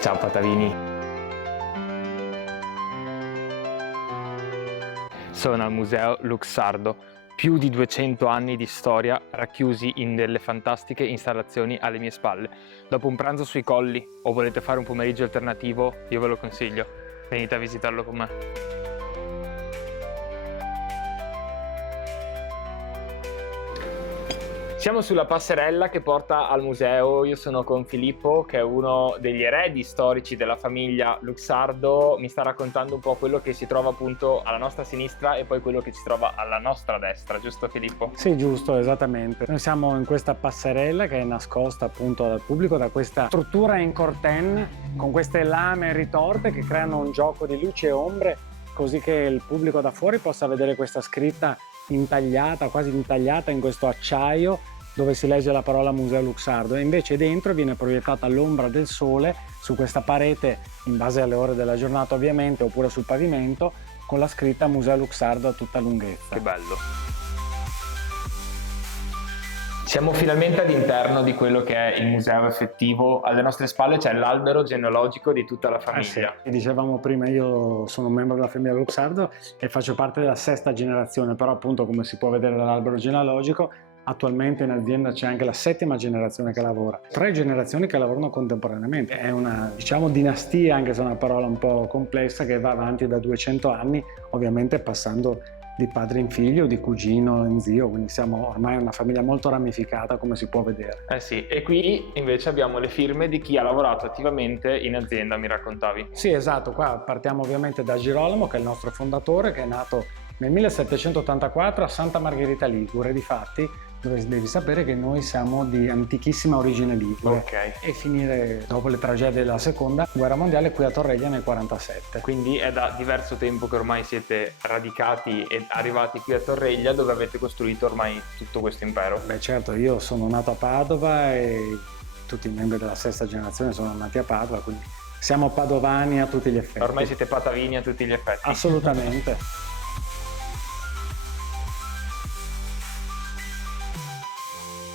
Ciao Patavini. Sono al Museo Luxardo, più di 200 anni di storia racchiusi in delle fantastiche installazioni alle mie spalle. Dopo un pranzo sui colli o volete fare un pomeriggio alternativo, io ve lo consiglio. Venite a visitarlo con me. Siamo sulla passerella che porta al museo. Io sono con Filippo, che è uno degli eredi storici della famiglia Luxardo. Mi sta raccontando un po' quello che si trova appunto alla nostra sinistra e poi quello che si trova alla nostra destra, giusto Filippo? Sì, giusto, esattamente. Noi siamo in questa passerella che è nascosta appunto dal pubblico da questa struttura in corten con queste lame ritorte che creano un gioco di luci e ombre, così che il pubblico da fuori possa vedere questa scritta intagliata, quasi intagliata in questo acciaio, dove si legge la parola Museo Luxardo, e invece dentro viene proiettata l'ombra del sole su questa parete, in base alle ore della giornata ovviamente, oppure sul pavimento, con la scritta Museo Luxardo a tutta lunghezza. Che bello! Siamo finalmente all'interno di quello che è il museo effettivo. Alle nostre spalle c'è l'albero genealogico di tutta la famiglia. Sì. Dicevamo prima, io sono un membro della famiglia Luxardo e faccio parte della 6ª generazione, però appunto, come si può vedere dall'albero genealogico, attualmente in azienda c'è anche la 7ª generazione che lavora. 3 generazioni che lavorano contemporaneamente. È una, diciamo, dinastia, anche se è una parola un po' complessa, che va avanti da 200 anni, ovviamente passando di padre in figlio, di cugino in zio, quindi siamo ormai una famiglia molto ramificata, come si può vedere. Eh sì, e qui invece abbiamo le firme di chi ha lavorato attivamente in azienda, mi raccontavi. Sì, esatto, qua partiamo ovviamente da Girolamo, che è il nostro fondatore, che è nato nel 1784 a Santa Margherita Ligure. Difatti, devi sapere che noi siamo di antichissima origine ligure. Ok. E finire dopo le tragedie della seconda guerra mondiale qui a Torreglia nel 47. Quindi è da diverso tempo che ormai siete radicati e arrivati qui a Torreglia, dove avete costruito ormai tutto questo impero. Beh certo, io sono nato a Padova e tutti i membri della 6ª generazione sono nati a Padova, quindi siamo padovani a tutti gli effetti. Ormai siete patavini a tutti gli effetti. Assolutamente.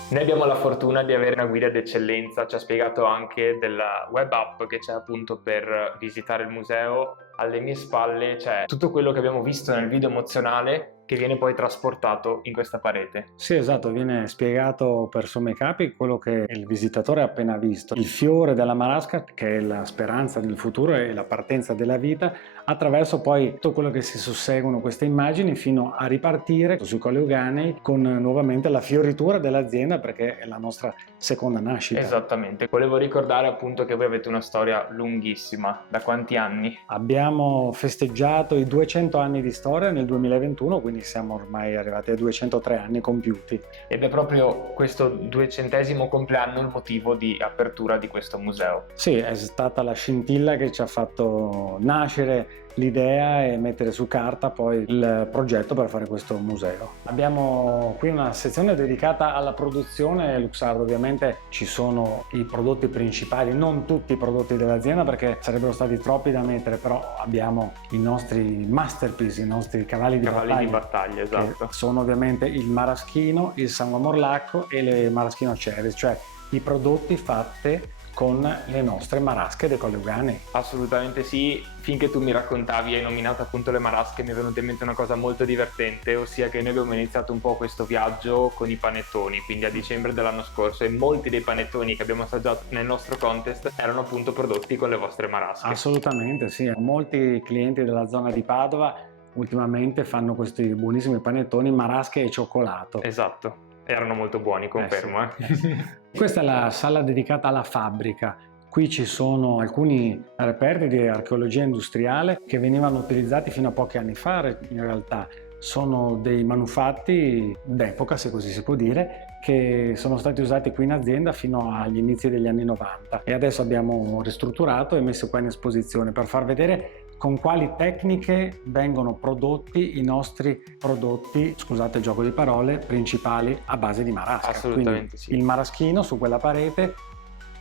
Noi abbiamo la fortuna di avere una guida d'eccellenza, ci ha spiegato anche della web app che c'è appunto per visitare il museo. Alle mie spalle c'è tutto quello che abbiamo visto nel video emozionale che viene poi trasportato in questa parete. Sì, esatto, viene spiegato per sommi capi quello che il visitatore ha appena visto. Il fiore della marasca, che è la speranza del futuro e la partenza della vita, attraverso poi tutto quello che si susseguono queste immagini fino a ripartire sui Colli Euganei con nuovamente la fioritura dell'azienda, perché è la nostra seconda nascita. Esattamente. Volevo ricordare appunto che voi avete una storia lunghissima. Da quanti anni? Abbiamo festeggiato i 200 anni di storia nel 2021, quindi siamo ormai arrivati ai 203 anni compiuti. Ed è proprio questo 200° compleanno il motivo di apertura di questo museo. Sì, è stata la scintilla che ci ha fatto nascere l'idea e mettere su carta poi il progetto per fare questo museo. Abbiamo qui una sezione dedicata alla produzione Luxardo. Ovviamente ci sono i prodotti principali, non tutti i prodotti dell'azienda perché sarebbero stati troppi da mettere, però abbiamo i nostri masterpiece, i nostri cavalli di battaglia, esatto. Che sono ovviamente il maraschino, il sangue morlacco e le maraschino cherries, cioè i prodotti fatti con le nostre marasche dei Colli Euganei. Assolutamente sì, finché tu mi raccontavi e hai nominato appunto le marasche mi è venuta in mente una cosa molto divertente, ossia che noi abbiamo iniziato un po' questo viaggio con i panettoni, quindi a dicembre dell'anno scorso, e molti dei panettoni che abbiamo assaggiato nel nostro contest erano appunto prodotti con le vostre marasche. Assolutamente sì, molti clienti della zona di Padova ultimamente fanno questi buonissimi panettoni marasche e cioccolato. Esatto. Erano molto buoni, confermo. Sì. Questa è la sala dedicata alla fabbrica. Qui ci sono alcuni reperti di archeologia industriale che venivano utilizzati fino a pochi anni fa. In realtà sono dei manufatti d'epoca, se così si può dire, che sono stati usati qui in azienda fino agli inizi degli anni 90 e adesso abbiamo ristrutturato e messo qua in esposizione per far vedere con quali tecniche vengono prodotti i nostri prodotti, scusate il gioco di parole, principali a base di marasca. Assolutamente. Quindi sì. Il maraschino su quella parete,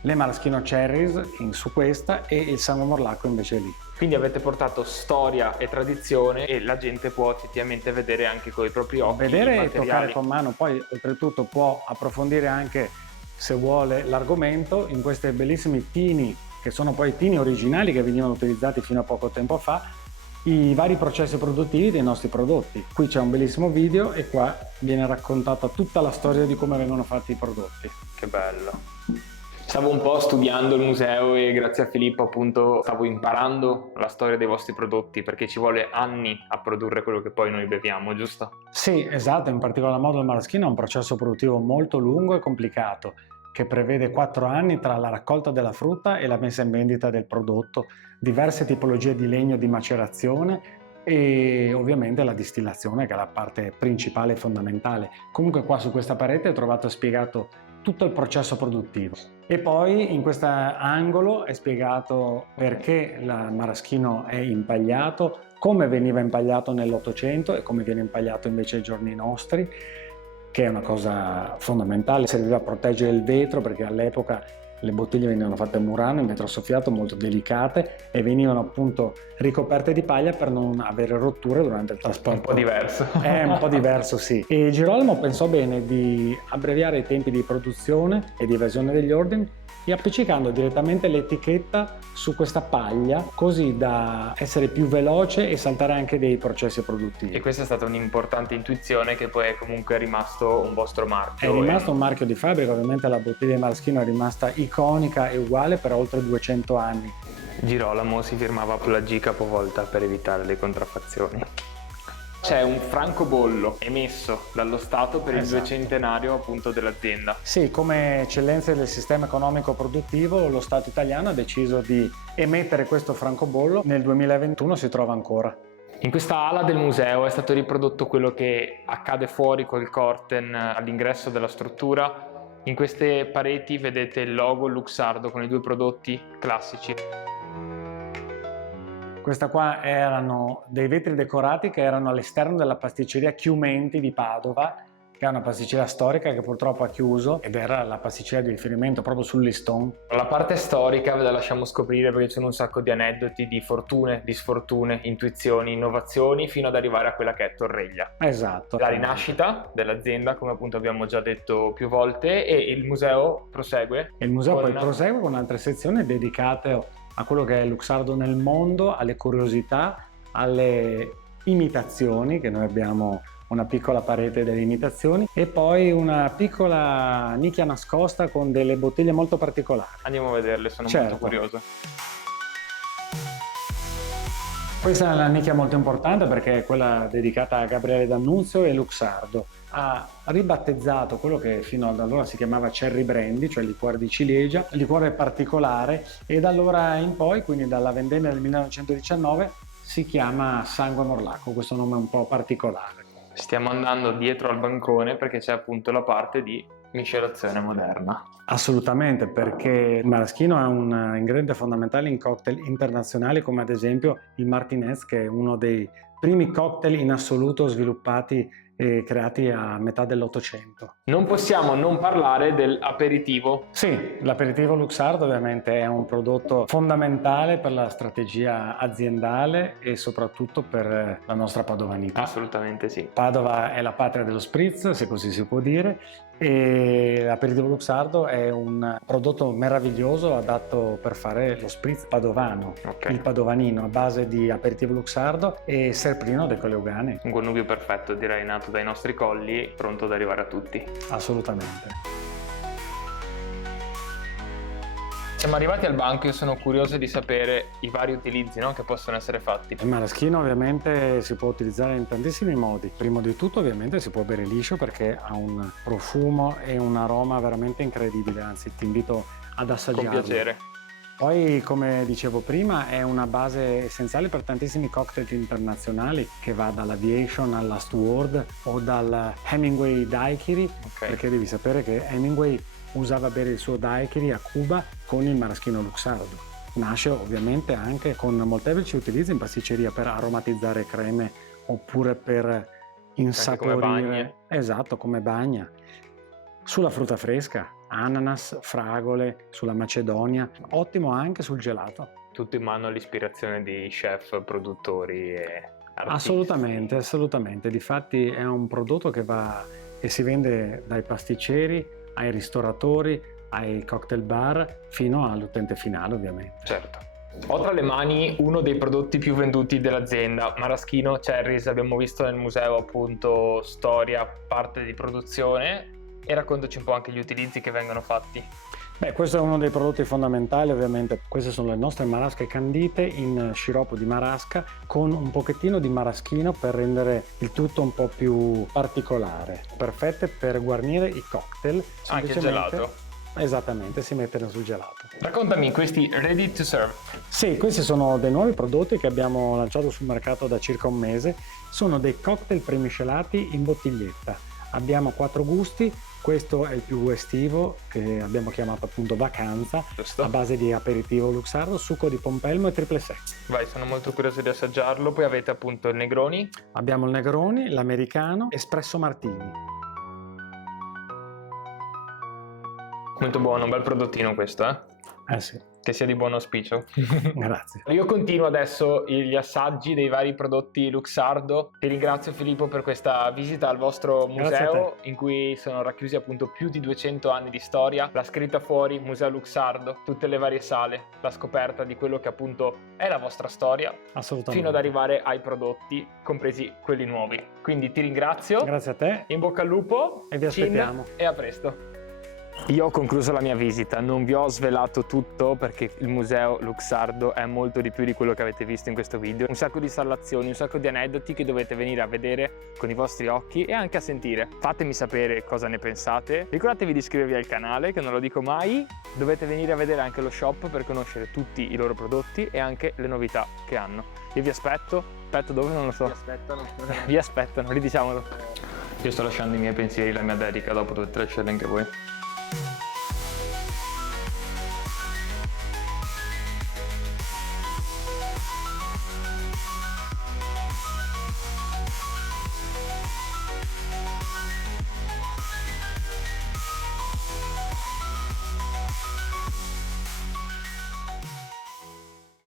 le maraschino cherries su questa e il sangue morlacco invece lì. Quindi avete portato storia e tradizione e la gente può effettivamente vedere anche con i propri occhi. Vedere e toccare con mano, poi oltretutto può approfondire anche, se vuole, l'argomento in questi bellissimi pini che sono poi i pini originali che venivano utilizzati fino a poco tempo fa, i vari processi produttivi dei nostri prodotti. Qui c'è un bellissimo video e qua viene raccontata tutta la storia di come vengono fatti i prodotti. Che bello. Stavo un po' studiando il museo e grazie a Filippo appunto stavo imparando la storia dei vostri prodotti, perché ci vuole anni a produrre quello che poi noi beviamo, giusto? Sì, esatto, in particolar modo il maraschino è un processo produttivo molto lungo e complicato che prevede 4 anni tra la raccolta della frutta e la messa in vendita del prodotto, diverse tipologie di legno di macerazione e ovviamente la distillazione, che è la parte principale e fondamentale. Comunque qua su questa parete ho trovato spiegato tutto il processo produttivo e poi in questo angolo è spiegato perché il maraschino è impagliato, come veniva impagliato nell'Ottocento e come viene impagliato invece ai giorni nostri, che è una cosa fondamentale. Serviva a proteggere il vetro perché all'epoca le bottiglie venivano fatte in Murano, in vetro soffiato, molto delicate, e venivano appunto ricoperte di paglia per non avere rotture durante il trasporto. Un po' diverso. È un po' diverso, sì. E Girolamo pensò bene di abbreviare i tempi di produzione e di evasione degli ordini e appiccicando direttamente l'etichetta su questa paglia, così da essere più veloce e saltare anche dei processi produttivi. E questa è stata un'importante intuizione che poi è comunque rimasto un vostro marchio. È rimasto un marchio di fabbrica, ovviamente la bottiglia di maraschino è rimasta iconica e uguale per oltre 200 anni. Girolamo si firmava Plagi capovolta per evitare le contraffazioni. C'è un francobollo emesso dallo Stato per il 200° appunto dell'azienda. Sì, come eccellenze del sistema economico produttivo, lo Stato italiano ha deciso di emettere questo francobollo. Nel 2021 si trova ancora. In questa ala del museo è stato riprodotto quello che accade fuori col curtain all'ingresso della struttura. In queste pareti vedete il logo Luxardo con i 2 prodotti classici. Questa qua erano dei vetri decorati che erano all'esterno della pasticceria Chiumenti di Padova, che è una pasticceria storica che purtroppo ha chiuso ed era la pasticceria di riferimento proprio sul listone. La parte storica ve la lasciamo scoprire perché ci sono un sacco di aneddoti, di fortune, di sfortune, intuizioni, innovazioni, fino ad arrivare a quella che è Torreglia. Esatto. La rinascita dell'azienda, come appunto abbiamo già detto più volte, e il museo prosegue. Il museo poi prosegue con altre sezioni dedicate a quello che è Luxardo nel mondo, alle curiosità, alle imitazioni, che noi abbiamo una piccola parete delle imitazioni e poi una piccola nicchia nascosta con delle bottiglie molto particolari. Andiamo a vederle, sono molto curioso. Questa è una nicchia molto importante perché è quella dedicata a Gabriele D'Annunzio e Luxardo. Ha ribattezzato quello che fino ad allora si chiamava Cherry Brandy, cioè liquore di ciliegia, liquore particolare, e da allora in poi, quindi dalla vendemmia del 1919, si chiama Sangue Morlacco, questo nome un po' particolare. Stiamo andando dietro al bancone perché c'è appunto la parte di miscelazione moderna. Assolutamente, perché il maraschino è un ingrediente fondamentale in cocktail internazionali come ad esempio il Martinez, che è uno dei primi cocktail in assoluto sviluppati e creati a metà dell'Ottocento. Non possiamo non parlare dell'aperitivo. Sì, l'aperitivo Luxardo ovviamente è un prodotto fondamentale per la strategia aziendale e soprattutto per la nostra padovanità. Assolutamente sì. Padova è la patria dello spritz, se così si può dire, e l'aperitivo Luxardo è un prodotto meraviglioso adatto per fare lo spritz padovano, il padovanino a base di aperitivo Luxardo e serprino de Coleogane. Un connubio perfetto, direi, nato dai nostri colli, pronto ad arrivare a tutti. Assolutamente. Siamo arrivati al banco e io sono curioso di sapere i vari utilizzi, no, che possono essere fatti. Il maraschino ovviamente si può utilizzare in tantissimi modi. Primo di tutto ovviamente si può bere liscio perché ha un profumo e un aroma veramente incredibile, anzi ti invito ad assaggiarlo. Con piacere. Poi, come dicevo prima, è una base essenziale per tantissimi cocktail internazionali, che va dall'Aviation al Last Word o dal Hemingway Daiquiri, perché devi sapere che Hemingway usava bere il suo daiquiri a Cuba con il maraschino Luxardo. Nasce ovviamente anche con molteplici utilizzi in pasticceria per aromatizzare creme oppure per insaporire. Come bagne. Esatto, come bagna. Sulla frutta fresca, ananas, fragole, sulla macedonia, ottimo anche sul gelato. Tutto in mano all'ispirazione di chef, produttori e artisti. Assolutamente, assolutamente. Difatti è un prodotto che va e si vende dai pasticceri ai ristoratori, ai cocktail bar fino all'utente finale ovviamente. Certo. Ho tra le mani uno dei prodotti più venduti dell'azienda, Maraschino Cherries. Abbiamo visto nel museo appunto storia, parte di produzione, e raccontaci un po' anche gli utilizzi che vengono fatti. Beh, questo è uno dei prodotti fondamentali, ovviamente. Queste sono le nostre marasche candite in sciroppo di marasca con un pochettino di maraschino per rendere il tutto un po' più particolare. Perfette per guarnire i cocktail. Anche il gelato. Esattamente, si mettono sul gelato. Raccontami questi ready to serve. Sì, questi sono dei nuovi prodotti che abbiamo lanciato sul mercato da circa un mese. Sono dei cocktail premiscelati in bottiglietta. Abbiamo 4 gusti. Questo è il più estivo, che abbiamo chiamato appunto Vacanza, Giusto. a base di aperitivo luxardo, succo di pompelmo e triple sec. Vai, sono molto curioso di assaggiarlo. Poi avete appunto il Negroni. Abbiamo il Negroni, l'americano, espresso martini. Molto buono, un bel prodottino questo, Sì, che sia di buon auspicio. grazie. Io continuo adesso gli assaggi dei vari prodotti Luxardo. Ti ringrazio Filippo per questa visita al vostro museo in cui sono racchiusi appunto più di 200 anni di storia, la scritta fuori Museo Luxardo, tutte le varie sale, la scoperta di quello che appunto è la vostra storia, Assolutamente. fino ad arrivare ai prodotti, compresi quelli nuovi. Quindi ti ringrazio, Grazie a te in bocca al lupo, e vi aspettiamo. e a presto. Io ho concluso la mia visita, non vi ho svelato tutto perché il museo Luxardo è molto di più di quello che avete visto in questo video. Un sacco di installazioni, un sacco di aneddoti che dovete venire a vedere con i vostri occhi e anche a sentire. Fatemi sapere cosa ne pensate. Ricordatevi di iscrivervi al canale, che non lo dico mai. Dovete venire a vedere anche lo shop per conoscere tutti i loro prodotti e anche le novità che hanno. Io vi aspetto dove non lo so. Vi aspettano, ridiciamolo. Io sto lasciando i miei pensieri, la mia dedica, dopo dovete lasciarli anche voi.